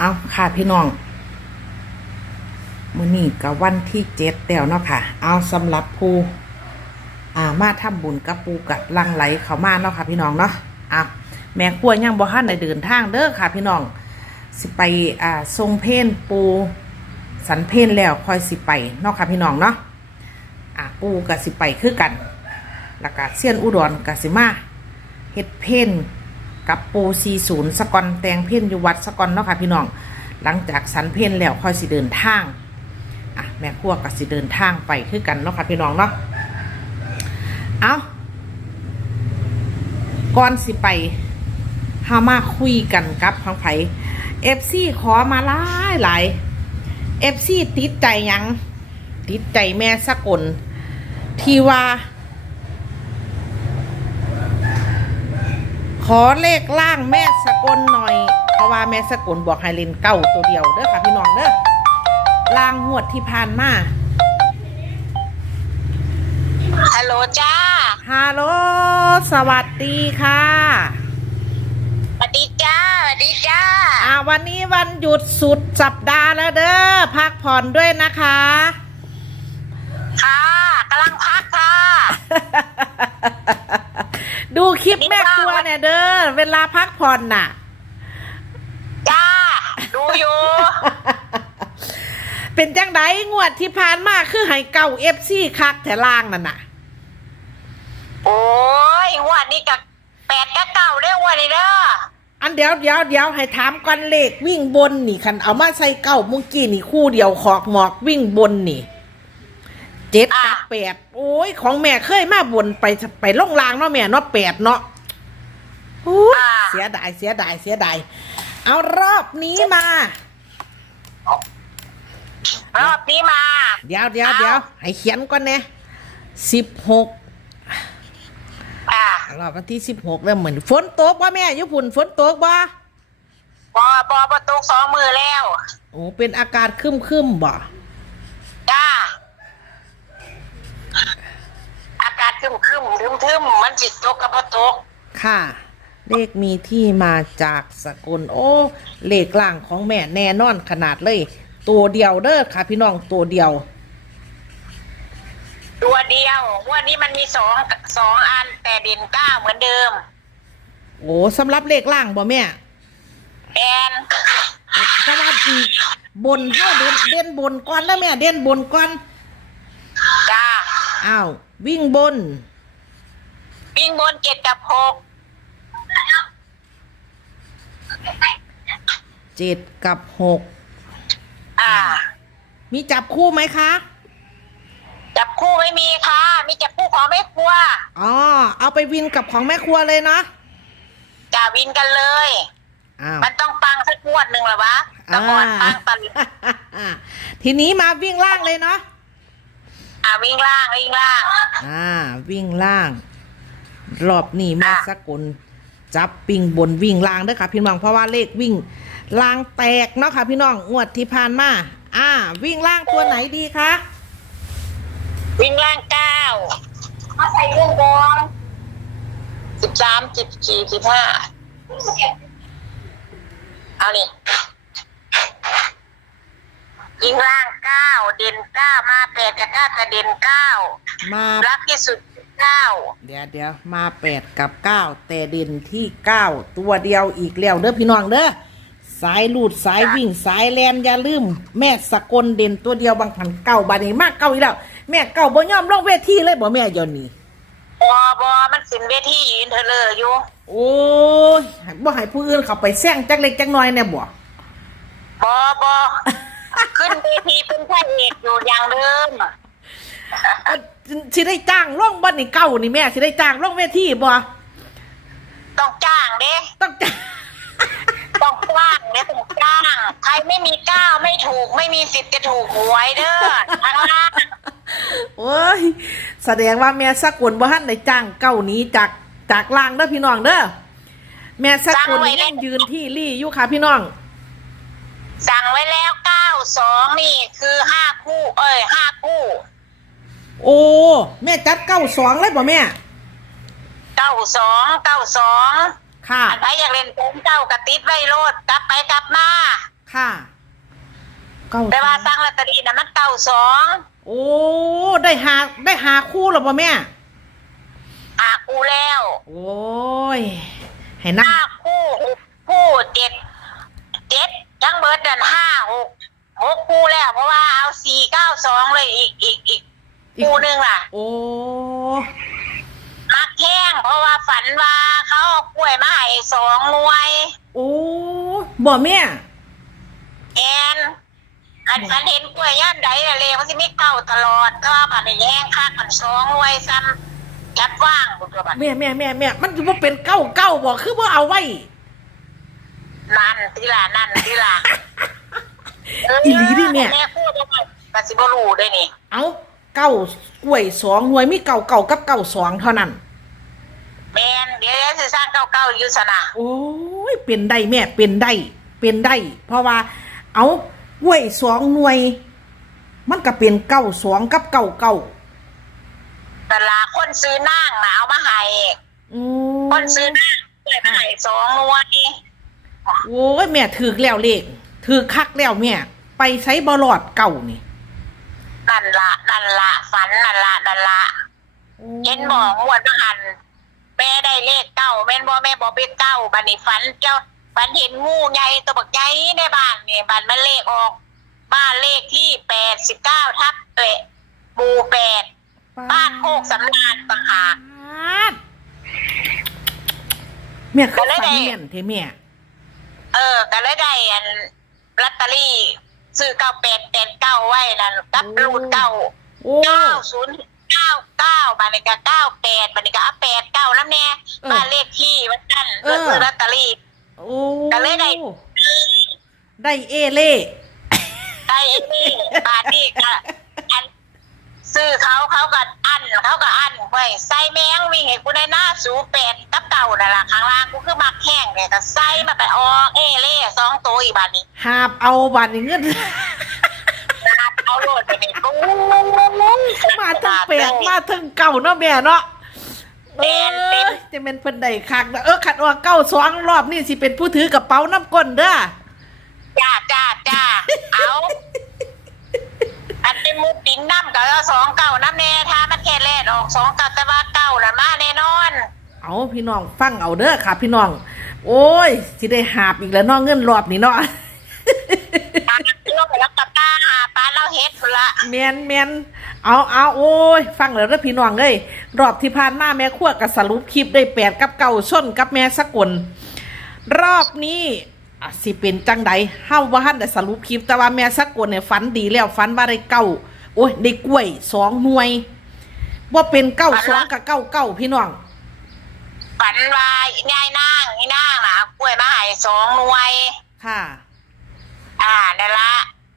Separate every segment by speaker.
Speaker 1: เอาค่ะพี่น้องมื้อนี้ก็วันที่เจ็ดแล้วเนาะค่ะ เอาสำหรับผู้อ่ามาทำบุญกับปูกับลังไหลเขามาเนาะค่ะ พี่น้องเนาะอะแม่ครัวยังบ่ทันได้เดินทางเด้อค่ะ พี่น้องสิไปอ่าทรงเพนปูสันเพนแล้วค่อยสิไปเนาะค่ะพี่น้องเนาะอะปูกับสิไปคือกันแล้วก็เซียนอุดรกับสิมาเฮ็ดเพน กับปู40สกอนแตงเพี้ยนอยู่วัดสกอนเนาะค่ะพี่น้อง หลังจากสันเพี้ยนแล้วค่อยสิเดินทางอะแม่ครัวกับสิเดินทางไปคือกันเนาะค่ะพี่น้องเนาะเอาก่อนสิไปฮามาคุยกันกับพังไผเอฟซีขอมาหลายหลายเอฟซีติดใจยัง ติดใจแม่สกลที่ว่า ขอเลขล่างแม่สกลหน่อย เพราะว่าแม่สกลบอกให้เล่นเก้าตัวเดียวเด้อค่ะพี่น้องเด้อล่างหวดที่ผ่านมา
Speaker 2: ฮัลโหลจ้า
Speaker 1: ฮัลโหลสวัสดีค่ะ
Speaker 2: สวัสดีจ้าสวัสดีจ้า
Speaker 1: อ่าวันนี้วันหยุดสุดสัปดาห์แล้วเด้อพักผ่อนด้วยนะคะ
Speaker 2: ค่ะกำลังพักค่ะ
Speaker 1: ดูคลิปแม่ครัวเนี่ยเด้อเวลาพักผ่อนน่ะ
Speaker 2: จ้า ดูอยู่
Speaker 1: เป็นจังไดงวดที่ผ่านมาคือให้เก่าเอฟซีคักแถล่างนั่นน่ะ
Speaker 2: โอ้ยงวดนี้กับแปดกับเก้าเด้องวดนี้เด้อ
Speaker 1: อันเดี๋ยวเดี๋ยวเดี๋ยวให้ถามก่อนเลขวิ่งบนนี่คันเอามาใส่เก้าเมุงกี้นี่คู่เดียวขอกหมอกวิ่งบนนี่ เจ็ดกับแปดโอ้ย ของแม่เคยมาบนไปไปล่องลางเนาะแม่เนาะแปดเนาะโอ้ยเสียดายเสียดายเสียดายเอารอบนี้มา
Speaker 2: รอบนี้มา
Speaker 1: เดี๋ยวเดี๋ยวเดี๋ยวให้เขียนก่อนเนี่ยสิบหก
Speaker 2: อ่าร
Speaker 1: อบวันที่สิบหกแล้วเหมือนฝนตกบ่แม่อยุพุ่นฝนตกบ่
Speaker 2: บอบอประตูสองมือแล้ว
Speaker 1: โอ้เป็นอากาศครึมครึมๆบ่
Speaker 2: จ้า อากาศ ครึมครึมทึมทึมๆมันจิตตกกับประตู
Speaker 1: ค่ะ เลขมีที่มาจากสกุล โอ้เลขล่างของแม่แน่นอนขนาดเลย ตัวเดียวเด้อค่ะ พี่น้องตัวเดียว
Speaker 2: ตัวเดียวงวันนี้มันมีสองสองอันแต่เด่นเก้าเหมือนเดิม
Speaker 1: โอ้สำหรับเลขล่างบ่แม่
Speaker 2: แอน
Speaker 1: แต่ว่าอีกบนเท่าเด่นเด่นบนก่อนแล้วแม่เด่นบนก่อน
Speaker 2: จ้า
Speaker 1: อ้าว วิ่งบน
Speaker 2: วิ่งบนเจ็ดกับหก
Speaker 1: เจ็ดกับหก
Speaker 2: อ่า
Speaker 1: มีจับคู่ไหมคะ
Speaker 2: จับคู่ไม่มีค่ะ มีจับคู่ของไม่ครัว
Speaker 1: อ๋อเอาไปวินกับของแม่ครัวเลยเนาะ
Speaker 2: จ่าวินกันเลย
Speaker 1: อ้าว
Speaker 2: มันต้องปังสักงวดหนึ่งเหรอวะแตะกอนปังตลอด
Speaker 1: อ่าทีนี้มาวิ่งล่างเลยเนาะ
Speaker 2: อ่าวิ่งล่างวิ่งล่าง
Speaker 1: อ่า วิ่งล่าง รอบนี้แม่
Speaker 2: อะ
Speaker 1: สกุลจับปิงบนวิ่งล่างเด้อค่ะ พี่น้องเพราะว่าเลขวิ่งล่างแตกเนาะค่ะ พี่น้องงวดที่ผ่านมาอ่า วิ่งล่างตัวไหนดีคะ
Speaker 2: วิ่งล่างเก้ามาใส่เรื่องบอลสิบสามสิบสี่สิบห้าเอานี่ ยิงล่างเก้าเด่นเก้ามาแปดกับเก้าแต่เด่นเก้า
Speaker 1: มา
Speaker 2: รักที่สุดเก้า
Speaker 1: เดี๋ยวเดี๋ยวมาแปดกับเก้าแต่เด่นที่เก้าตัวเดียวอีกแล้วเด้อพี่น้องเด้อสายลูดสายวิ่งสายแลนอย่าลืม แม่สกลเด่นตัวเดียวบางพันเก้าบาทนี้มากเก้าอีกแล้ว แม่เก้าบ่ยอมลงเวทีเลยบ่แม่เดี๋ยวนี้
Speaker 2: บอบอมันสินเวทียืนเธอเลยอยู่
Speaker 1: โอ้ยบ่ให้ผู้อื่นเขาไปแซงจักเล็กจักน้อยแน่บ่
Speaker 2: บอบอ ขึ้นเวทีเป็นพระเอกอยู่อย่างเดิม
Speaker 1: เอ้อสิได้จ้างล่องบ่นี่เก้านี่แม่สิได้จ้างล่องเวทีบ่
Speaker 2: ต้องจ้างเด้
Speaker 1: ต้องจ้าง
Speaker 2: ต้องจ้างเด้ต้องจ้างใครไม่มีก้าวไม่ถูกไม่มีสิทธิ์จะถูกหวยเด้อทางล่าง
Speaker 1: โอ้ยแสดงว่าแม่สกุลบ่ทันได้จ้างเก้านี้จากจากล่างเด้อพี่น้องเด้อแม่สกุลนี่ยังยืนที่รี่อยู่ค่ะพี่น้อง
Speaker 2: สั่งไว้แล้วเก้า สองนี่คือห้าคู่ เอ้ยห้าคู่
Speaker 1: โอ้แม่จัดเก้าสองเลยบ่แม่
Speaker 2: เก้าสองเก้าสอง
Speaker 1: ค่ะ
Speaker 2: ใครอยากเล่นผมเก้ากระติดไว้โลดกลับไปกลับมา
Speaker 1: ค่ะเก้า
Speaker 2: แต่ว่าตั้งลอตเตอรี่น่ะมันเก้าสอง
Speaker 1: โอ้ได้หาได้หาคู่หรอบ่แม่
Speaker 2: หาคู่แล้ว
Speaker 1: โอ้ยให้นั่ง
Speaker 2: ห้าคู่หกคู่เจ็ดเจ็ดทั้งเบิร์ดดันห้าหก หกคู่แล้ว เพราะว่าเอาสี่เก้าสองเลยอีกอีกอีก คู่หนึ่งล่ะ
Speaker 1: โอ้
Speaker 2: มักแห้งเพราะว่าฝันว่าเขาเอากล้วยมาให้สองหน่วย
Speaker 1: โอ้บ่แม่
Speaker 2: แอนอันฝันเห็นกล้วยย่านใดอะเลยมันจะไม่เก้าตลอดก็ว่าผ่านแย่งค่ากันสองหน่วยซ้ำจัดว่างบุตรบัตร
Speaker 1: แม่แม่แม่แม่มันจะว่าเป็นเก้าเก้าบ่คือว่าเอาไว้
Speaker 2: นั่นทีละนั่นทีละ
Speaker 1: อีหลีดิแม่
Speaker 2: แม่พูดว่าปฏิบรูได้นี่
Speaker 1: เอาเก้ากล้วยสองหน่วยมีเก่าเก่ากับเก่าสองเท่านั้น
Speaker 2: แมนเดี๋ยวจะสร้างเก้าเก้าอยุสนะ
Speaker 1: โอ้ยเป็นได้แม่เป็นได้ เป็นได้ เพราะว่า เอากล้วยสองหน่วย มันก็เป็นเก้าสองกับเก้าเก้า
Speaker 2: แต่ละคนซื้อนั่งนะเอามาให้
Speaker 1: อืม
Speaker 2: คนซื้อนั่งกล้วยมาให้สองหน่วย
Speaker 1: โอ้ยแม่ถือแล้วเลข ถือคักแล้วแม่ไปใช้บอลอดเก่านี่
Speaker 2: นั่นละนั่นละฝันนั่นละนั่นละเห็นบอกงวดมาหันแม่ได้เลขเก้าแม่นบ่แม่บอกเป็นเก้าบัดนี้ฝันเจ้าฝันเห็นงูใหญ่ตัวบักใหญ่ในบ้านนี่บ้านมันเลขออก บ้านเลขที่แปดสิบเก้าทับเอะหมู่แปดบ้านโคกสำนานต่างหาก
Speaker 1: แม่เขาฟันเมียนเทแม่
Speaker 2: เออก็เลยได้อัน ลอตเตอรี่ซื้อเก้าแปดแปดเก้าไว้นั่นกับรูดเก้า
Speaker 1: โอ้
Speaker 2: เก้าศูนย์เก้าเก้าบานิกาเก้าแปดบานิกาแปดเก้าน้ำแน่บ้านเลขที่วันนั้นเพื่อซื้อลอตเตอรี่
Speaker 1: โอ้
Speaker 2: ก็เลยได้
Speaker 1: ได้เอเล่
Speaker 2: ได้ไอ้นี่บาทนี่ก็อันซื้อเขาเขาก็อันเขาก็อันไว้ใส่แมงวิ่งให้กูในหน้าสูแปดกับเก่านั่นแหละข้างล่างกูคือมักแห้งเนี่ยก็ใส่มาไปออกเอเล่สองตัวอีกบาทนี้
Speaker 1: หาบเอาบัตรเงิน
Speaker 2: นะครับเอาโหลดไปนี่กู
Speaker 1: มาทั้งแปดมาทั้งเก่าเนาะแม่เนาะ
Speaker 2: แม่นเต็ม
Speaker 1: อ้ยจะเป็นเพิ่นได้คักนะเออขัดออกเก้าสองรอบนี่สิเป็นผู้ถือกระเป๋าน้ำก้นเด้อ
Speaker 2: จ้าจ้าจ้าเอาอัน เป็นมุกดินน้ำกับสองเก่าน้ำแน่ถ้ามันแค่แลดออกสองเก่าแต่ว่าเก่าน่ะมาแน่นอน
Speaker 1: เอาพี่น้องฟังเอาเด้อค่ะ พี่น้อง โอ้ยสิได้หาบอีกแล้วเนาะเงินรอบนี้เนาะ
Speaker 2: ตาเลือกแล้วกับตาหาปลาเราเฮ็ดพุ่นละ
Speaker 1: แมนแมนเอาเอาโอ้ย ฟังแล้วเด้อพี่น้องเอ้ยรอบที่ผ่านมาแม่ขั้วกับสรุปคลิปได้แปดกับเก่าส้นกับแม่สกลรอบนี้ อะสิเป็นจังใดเฮาว่าหันได้สรุปคลิป แต่ว่าแม่สกลเนี่ยฝันดีแล้วฝันว่าได้เก้าโอ้ยได้กล้วยสองหน่วยว่าเป็นเก้าสองกับเก้าเก้าพี่น้อง
Speaker 2: ฝันว่าอีนายนางอีนางน่ะเอากล้วยมาให้สองหน่วย
Speaker 1: ค่ะ
Speaker 2: อ่านั่นละ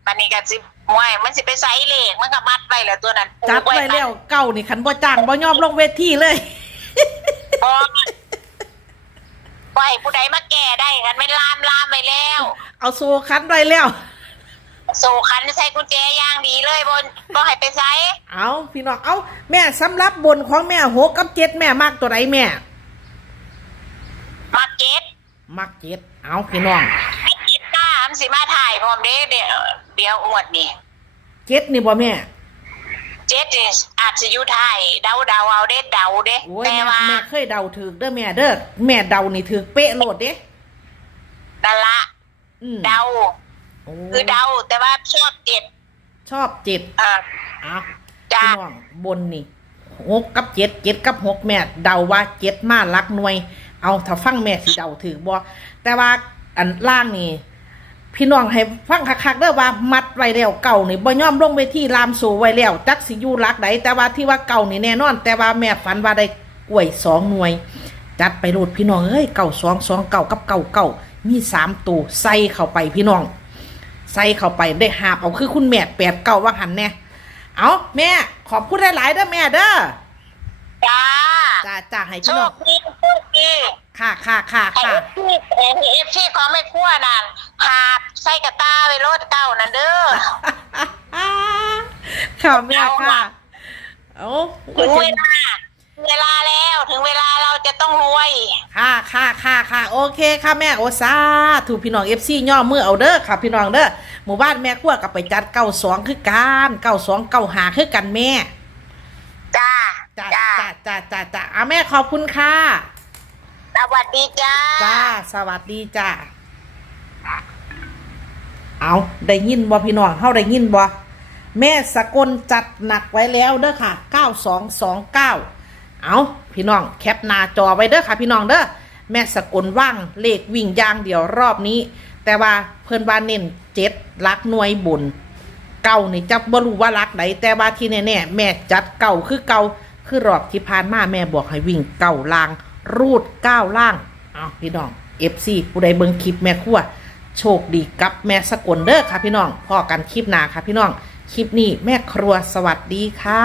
Speaker 2: บันนี้ก็สิมวยมันสิไปใส่เลขมันก็มัดไว้แล้วตัวนั้น
Speaker 1: จัดไว้แล้วเก้านี่ขันบ่จ้างบ่ยอมลงเวทีเลย
Speaker 2: พอปล่อยผู้ใดมาแก่ได้กันไม่ลามลามไปแล้ว
Speaker 1: เอาโซคันไว้แล้ว
Speaker 2: โซคันใส่กุญแจอย่างดีเลยบนบ่ให้ไปใส่
Speaker 1: เอาพี่น้องเอาแม่สำหรับบนของแม่หกกับเจ็ดแม่มากตัวไหนแม่
Speaker 2: มาเก็ต
Speaker 1: มักเจ็ดเอาพี่น้อง
Speaker 2: ไม่คิดหน้ามันสิมาถ่ายพร้อมเด้เดี๋ยวเดี๋ยวอวดนี่
Speaker 1: เจ็ดนี่บ่แม่
Speaker 2: เจ็ดนี่อาจจะอยู่ถ่ายเดาเดาเอาเด้เดาเด้
Speaker 1: โอ้ย
Speaker 2: แต่
Speaker 1: แม่
Speaker 2: ว่า
Speaker 1: แม่เคยเดาถือเด้อแม่เด้อแม่เดานี่ถือเป๊ะโลดเด้
Speaker 2: นั่นละ
Speaker 1: อืม
Speaker 2: เดา
Speaker 1: โอ้
Speaker 2: คือเดาแต่ว่าชอบเจ็ด
Speaker 1: ชอบเจ็ด
Speaker 2: เออ
Speaker 1: เอา
Speaker 2: จ้า
Speaker 1: พี่น้องบนนี่หกกับเจ็ดเจ็ดกับหกแม่เดาว่าเจ็ดมาลักหน่วย เอาถ้าฟังแม่สิเดาถือบ่แต่ว่าอันล่างนี่พี่น้องให้ฟังคักๆเด้อว่ามัดไว้แล้วเก่านี่บ่ยอมลงเวทีลามสู่ไว้แล้วจักสิอยู่รักใดแต่ว่าที่ว่าเก่านี่แน่นอน แต่ว่าแม่ฝันว่าได้กล้วยสองหน่วย จัดไปโลดพี่น้องเอ้ยเก่าสองสองเก่ากับเก่าเก่า มีสามตัวใส่เข้าไปพี่น้อง ใส่เข้าไปได้หาบเอาคือคุณแม่แปดเก่าว่าหันแน่เอาแม่ขอบคุณหลายๆเด้อแม่เด้อ
Speaker 2: จ้า
Speaker 1: จ้าจ้าให้
Speaker 2: โช
Speaker 1: พี่น้อง
Speaker 2: คดีโชคดี
Speaker 1: ค่ะค่ะค่ะ
Speaker 2: ไอ้
Speaker 1: ค่ะ
Speaker 2: เอฟซีไอ้เอฟซีของแม่ครัวนั่นหาบใส่กระตาไปรถเก่านั่นเด้อ
Speaker 1: ค่ะแม่ค่ะเอา
Speaker 2: ถึงเวลาถึง เวลาแล้วถึงเวลาเราจะต้องรวย
Speaker 1: ค่ะค่ะค่ะค่ะโอเคค่ะแม่โอซาถูกพี่น้องเอฟซีย่อมือเอาเด้อค่ะพี่น้องเด้อหมู่บ้านแม่ขั้วกับไปจัดเก้าสองคือกันเก้าสองเก้าหาคือกันแม่
Speaker 2: จ้า
Speaker 1: จ้า
Speaker 2: จ้า
Speaker 1: จ้าจ้าจ้าจ้าอะแม่ขอบคุณค่ะ
Speaker 2: สวัสดีจ้า
Speaker 1: จ้า สวัสดีจ้าเอาได้ยินบ่พี่น้องเฮาได้ยินบ่แม่สกลจัดหนักไว้แล้วเด้อค่ะ9229เอาพี่น้องแคปหน้าจอไว้เด้อค่ะพี่น้องเด้อแม่สกลว่างเลขวิ่งยางเดียวรอบนี้ แต่ว่าเพิ่นว่าเน้นเจ็ดลักหน่วยบุญเก่านี่จับบ่รู้ว่ารักใดแต่ว่าที่แน่ๆแม่จัดเก่าคือเก่าคือรอบที่ผ่านมาแม่บอกให้วิ่งเก่าล่าง รูดเก้าล่างเอาพี่น้อง FC ผู้ใดเบิ่งคลิปแม่ครัวโชคดีกับแม่สกลเด้อค่ะพี่น้องพอกันคลิปหน้าค่ะพี่น้องคลิปนี้แม่ครัวสวัสดีค่ะ